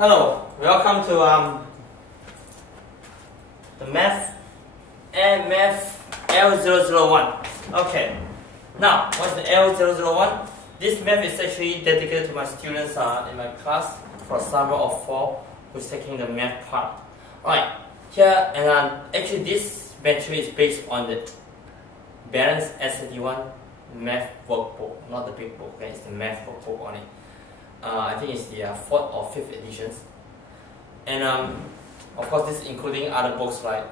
Hello, welcome to the math L001. Okay, now what's the L001? This math is actually dedicated to my students in my class for a summer of 4 who's taking the math part. Alright, here and actually this material is based on the Balanced S81 math workbook, not the big book, okay? It's the math workbook on it. I think it's the 4th or 5th editions. And of course this is including other books like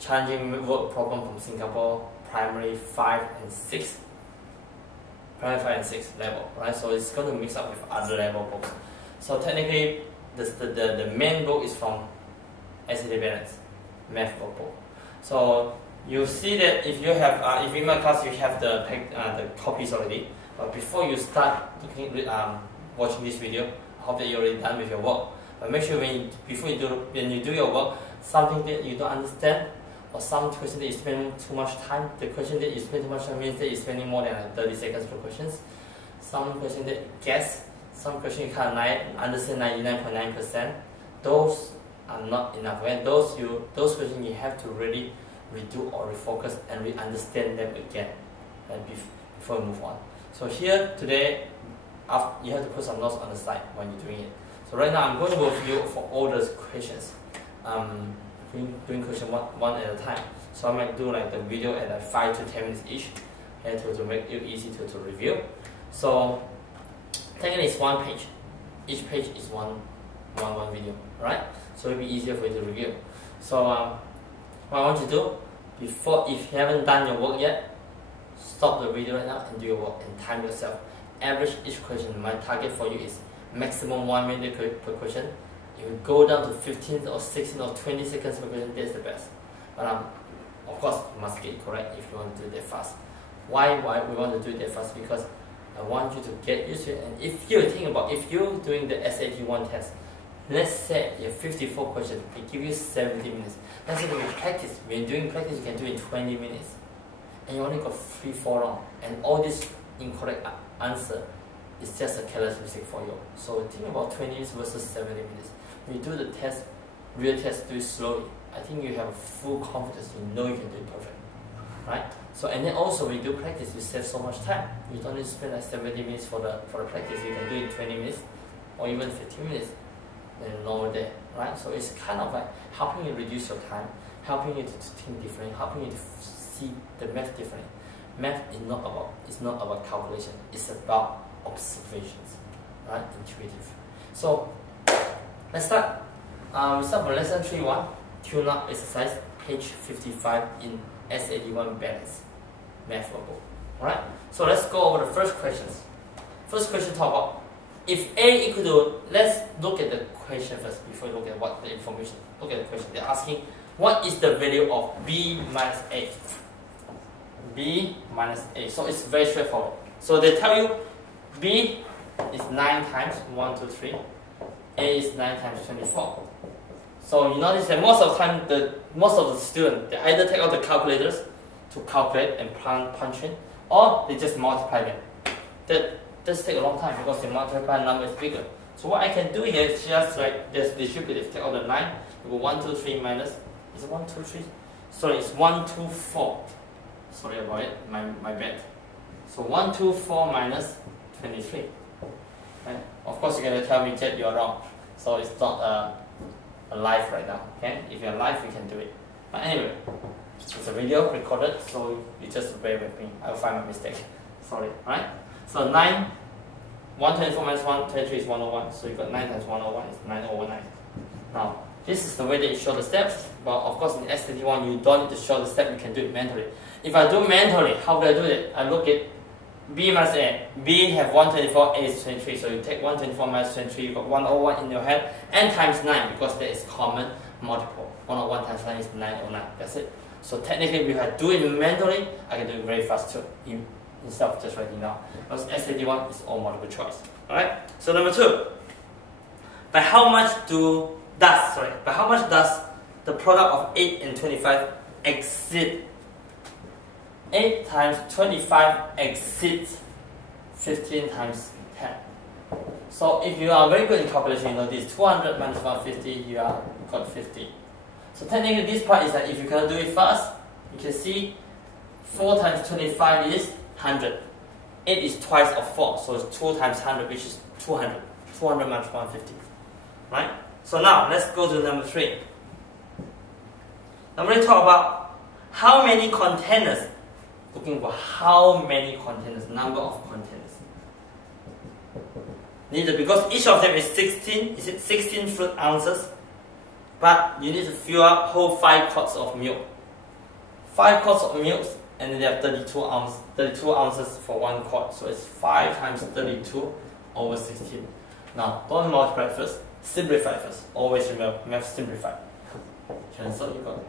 Challenging Work Problem from Singapore, Primary 5 and 6. Primary 5 and 6 level, right? So it's going to mix up with other level books. So technically the main book is from S80 Balance math workbook. So you see that if you have, if in my class you have the copies already, but before you start watching this video, I hope that you're already done with your work. But make sure when you do your work, something that you don't understand, or some question that you spend too much time, the question that you spend too much time means that you're spending more than 30 seconds per questions. Some question that you guess, some question you can't understand 99.9%. Those are not enough. And those questions you have to really redo or refocus and re-understand them again before you move on. So here today, you have to put some notes on the side when you're doing it. So right now I'm going to go with you for all those questions. Doing question one at a time. So I might do like the video at like 5 to 10 minutes each, and to make it easy to review. So technically it's one page. Each page is one video, right? So it'll be easier for you to review. So what I want you to do, if you haven't done your work yet, stop the video right now and do your work and time yourself. Average each question. My target for you is maximum 1 minute per question. If you go down to 15 or 16 or 20 seconds per question, that's the best. But of course, you must get it correct if you want to do that fast. Why we want to do that fast? Because I want you to get used to it. And if you think about, if you're doing the S81 test, let's say you have 54 questions, they give you 70 minutes. Let's say when you're doing practice, you can do it in 20 minutes. And you only got 3-4 wrong. And all this incorrect answer is just a careless mistake for you. So think about 20 minutes versus 70 minutes. When you do the test, real test, do it slowly. I think you have full confidence, you know you can do it perfect, right? So and then also when you do practice, you save so much time. You don't need to spend like 70 minutes for the practice. You can do it in 20 minutes or even 15 minutes. Then lower there, right? So it's kind of like helping you reduce your time, helping you to think differently, helping you to see the math differently. Math is not about calculation. It's about observations, right? Intuitive. So let's start. We start from lesson 3.1, tune-up exercise, page 55 in S81 Balance math workbook. Alright. So let's go over the first questions. First question talk about if A equal to. Let's look at the question first before you look at what the information. Look at the question. They're asking what is the value of B minus A. B minus A. So it's very straightforward. So they tell you B is 9 times 1, 2, 3. A is 9 times 24. So you notice that most of the time, most of the students, they either take out the calculators to calculate and punch in, or they just multiply them. That does take a long time because the multiply number is bigger. So what I can do here is just like this distributive. Take out the 9, you go 1, 2, 3 minus. Is it 1, 2, 3? Sorry, it's 1, 2, 4. Sorry about it, my bad. So 1, 2, 4 minus 23. Right? Of course, you're gonna tell me that you're wrong. So it's not live right now. Okay? If you're live, you can do it. But anyway, it's a video recorded, so you just bear with me. I'll find my mistake. Sorry. Right? So 9, 124 minus 123 is 101. So you got 9 times 101 is 9019. Now, this is the way that you show the steps. But of course, in S81, you don't need to show the step. You can do it mentally. If I do mentally, how do I do it? I look at B minus A. B have 124, A is 23. So you take 124 minus 23, you got 101 in your head, and times 9 because there is common multiple. 101 times 9 is 909. That's it. So technically, if I do it mentally, I can do it very fast too, instead of just writing down. Because S81 is all multiple choice. Alright? So number 2. By how much does the product of 8 and 25 exceed 8 times 25 exceeds 15 times 10. So if you are very good in calculation, you know this 200 minus 150, you are got 50. So technically this part is that if you cannot do it fast, you can see 4 times 25 is 100. 8 is twice of 4, so it's 2 times 100, which is 200. 200 minus 150. Right? So now let's go to number 3. Number 3 talk about how many containers. Looking for how many containers, number of containers. Needed because each of them is 16 fruit ounces, but you need to fill up whole 5 quarts of milk. 5 quarts of milk, and then they have 32 ounces for 1 quart. So it's 5 times 32 over 16. Now don't multiply first, simplify first. Always remember, math simplify. Cancel, you got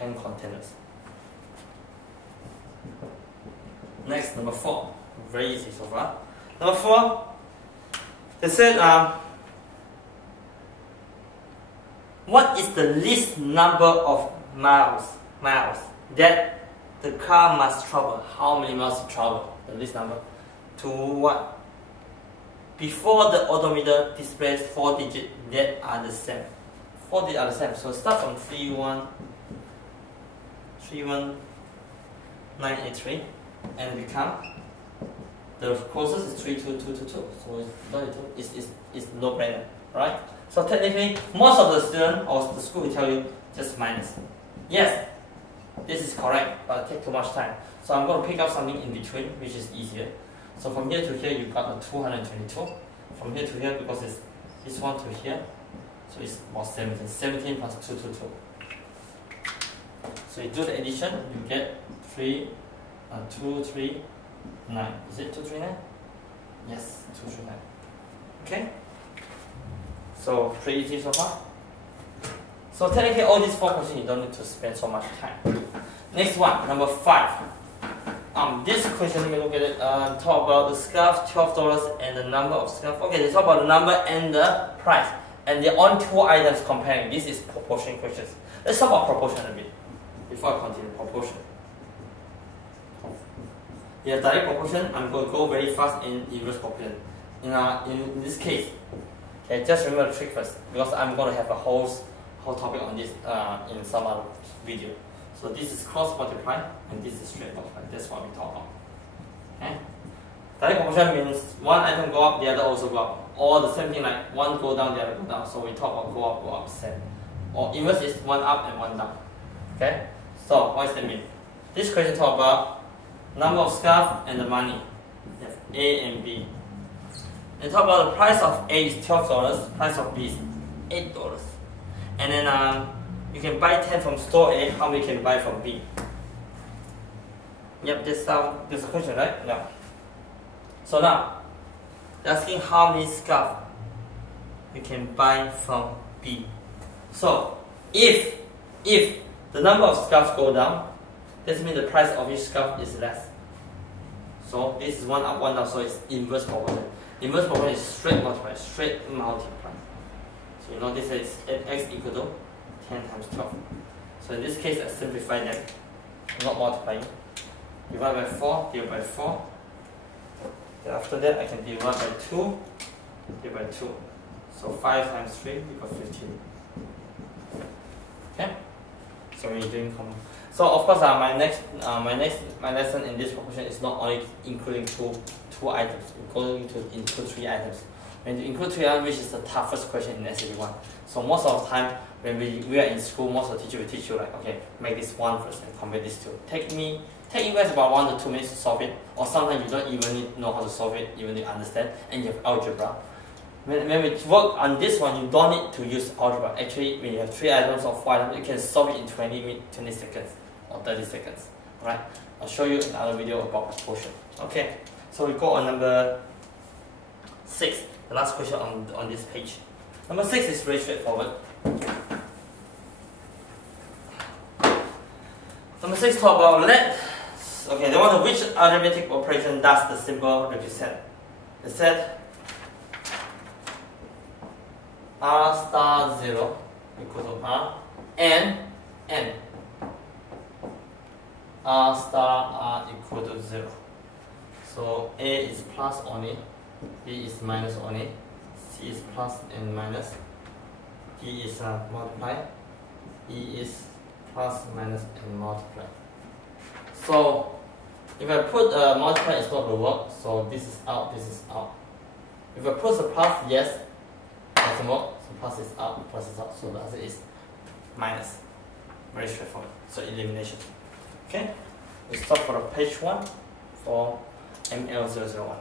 10 containers. Next, number 4. Very easy so far. Number 4, they said, what is the least number of miles that the car must travel? How many miles to travel? The least number. To what? Before the odometer displays 4 digits that are the same. 4 digits are the same. So start from 31983 and become the closest is 32222. So it's no brainer, right? So technically, most of the student or the school will tell you just minus. Yes, this is correct, but it takes too much time. So I'm going to pick up something in between, which is easier. So from here to here, you got a 222. From here to here, because it's this one to here, so it's about 17. 17 plus 222. So you do the addition, you get 239. Is it 239? Yes, 239. Okay? So pretty easy so far. So technically all these 4 questions you don't need to spend so much time. Next one, number 5. This question, let me look at it. Talk about the scarf, $12 and the number of scarf. Okay, they talk about the number and the price. And they're on 2 items comparing. This is proportion questions. Let's talk about proportion a bit before I continue. Proportion. You have direct proportion. I'm going to go very fast in inverse proportion. In this case, okay, just remember the trick first, because I'm going to have a whole topic on this in some other video. So this is cross multiply and this is straight multiply. That's what we talk about. Okay? Direct proportion means one item go up, the other also go up. Or the same thing, like one go down, the other go down. So we talk about go up, same. Or inverse is one up and one down. Okay? So what does that mean? This question talk about number of scarf and the money. Yes, A and B. And talk about the price of A is $12, price of B is $8. And then you can buy 10 from store A, how many can you buy from B? Yep, there's a question, right? Yeah. So now, they're asking how many scarf you can buy from B. So if the number of scarves go down, that means the price of each scarf is less. So this is one up, one down, so it's inverse proportion. Inverse proportion is straight multiply, straight multiply. So you know this is x equal to 10 times 12. So in this case, I simplify them, not multiplying. Divide by 4, divide by 4. Then after that, I can divide by 2, divide by 2. So 5 times 3 equals 15. Okay? So we're doing common. So of course, my lesson in this proportion is not only including two items, it's going to include 3 items. When you include 3 items, which is the toughest question in SAT1. So most of the time, when we are in school, most of the teacher will teach you like, okay, make this 1 first and compare this 2. Take you guys about 1 to 2 minutes to solve it, or sometimes you don't even know how to solve it, even though you understand, and you have algebra. When we work on this one, you don't need to use algebra. Actually, when you have 3 items or 4 items, you can solve it in 20 seconds or 30 seconds. Alright, I'll show you another video about proportion. Okay, so we go on number 6, the last question on this page. Number 6 is very straightforward. Number 6 talk about okay, they want to which arithmetic operation does the symbol represent? They said R star 0 equal to R and N. R star R equal to 0. So A is plus only, B is minus only, C is plus and minus, D is multiply, E is plus, minus, and multiply. So if I put multiply, it's not going to work. So this is out, this is out. If I put a plus, yes, doesn't work. So plus is out, plus is out. So the answer is minus. Very straightforward. So elimination. Okay. We stop for the page 1 for ML001.